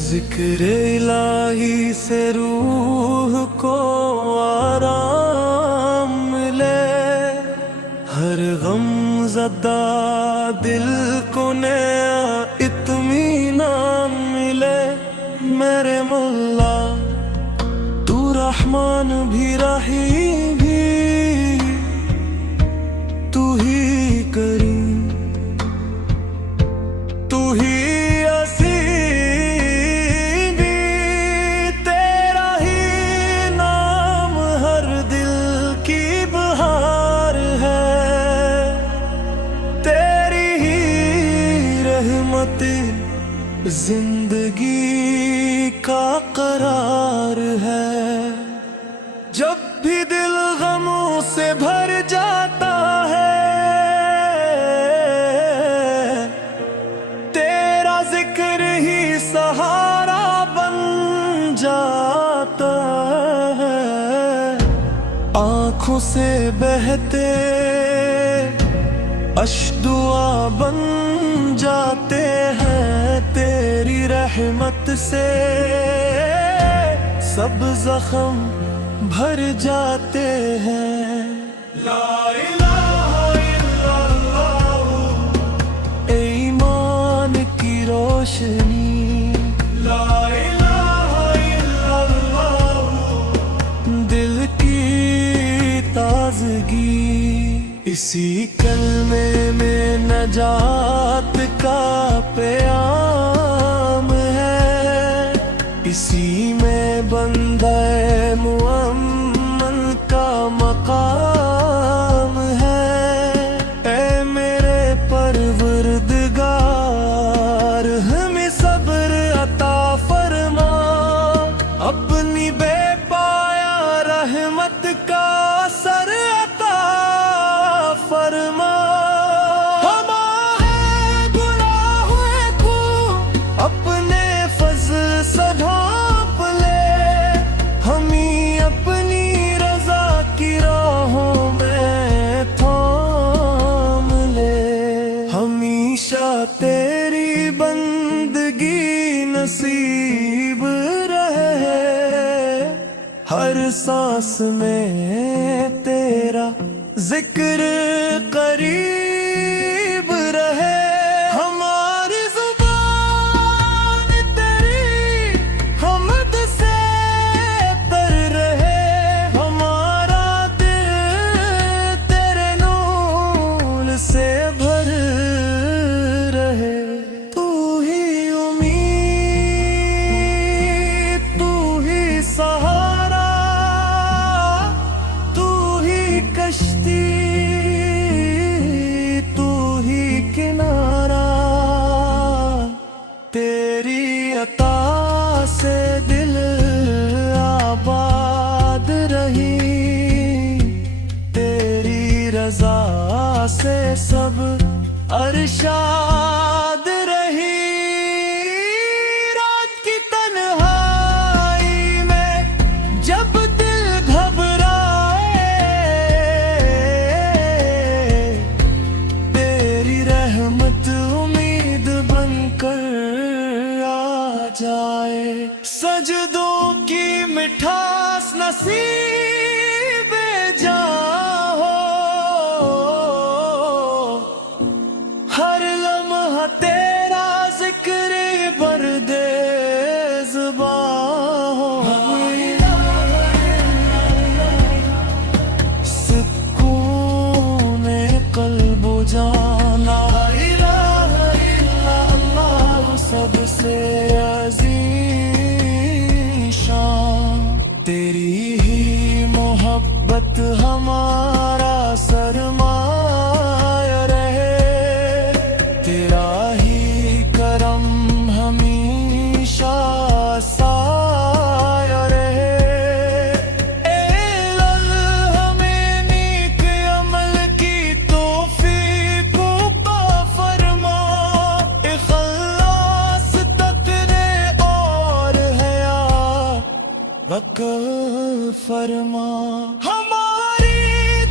ذکر الہی سے روح کو آرام ملے، ہر غم زدہ دل کو نیا اطمینان ملے۔ میرے مولا تو رحمان بھی رحیم بھی، تو ہی کریم، تو ہی عظیم بھی، تیرا ہی نام ہر دل کی بہار ہے، تیری ہی رحمت زندگی کا قرار ہے۔ جب بھی دل غموں سے بھر جاتا ہے، تیرا ذکر ہی سہارا بن جاتا ہے۔ آنکھوں سے بہتے اشک دعا بن جاتے ہیں، تیری رحمت سے سب زخم بھر جاتے ہیں۔ لا الہ الا اللہ، ایمان کی روشنی، لا الہ الا اللہ، دل کی تازگی، اسی کلمے میں نجات کا پیام ہے، اسی میں بندہ مؤمن کا مقام ہے۔ اے میرے پروردگار ہمیں صبر عطا فرما، اپنی بے پایا رحمت کا اثر عطا فرما۔ ہمارے گناہوں کو اپنے فضل سے ڈھانپ لے، ہمیں اپنی رضا کی راہوں میں تھام لے، ہمیشہ تیری بندگی نصیب رہے، ہر سانس میں تیرا ذکر قریب رہے۔ ہماری زبان تیری حمد سے تر رہے، ہمارا دل تیرے نور سے بھر رہے۔ تو ہی امید، تو ہی سہارا، تو ہی کشتی، تو ہی کنارہ، تیری عطا سے دل آباد رہی، تیری رضا سے سب ارشاد رہی۔ رات کی تنہائی میں جب دل گھبرائے، تیری رحمت امید بن کر آ جائے، سجدوں کی مٹھاس نصیب جاں ہو، ہر لمحہ تیرا ذکر برد زباں ہو۔ سکون قلب و جان، لا الہ الا اللہ، سب سے عظیم شان، تیری ہی محبت ہمارا سرمایہ رہے، تیرا ہی کرم ہمیشہ سایہ رہے۔ اے اللہ ہمیں نیک عمل کی توفیق عطا فرما، اخلاص تقوی اور حیا وقف فرما۔ ہماری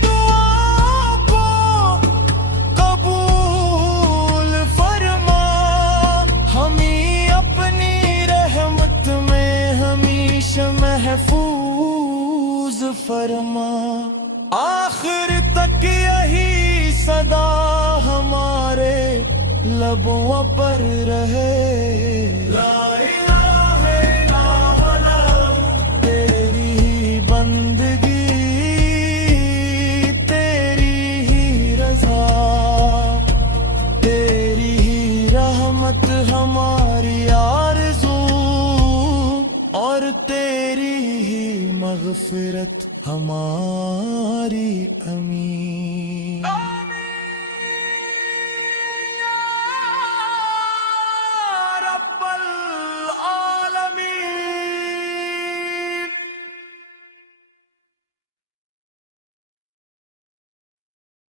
دعا کو قبول فرما، ہمیں فرما آخر تک یہی صدا ہمارے لبوں پر رہے لا الہ الا اللہ تیری ہی بندگی تیری ہی رضا تیری ہی رحمت ہماری آرزو اور تیری ہی مغفرت ہماری امین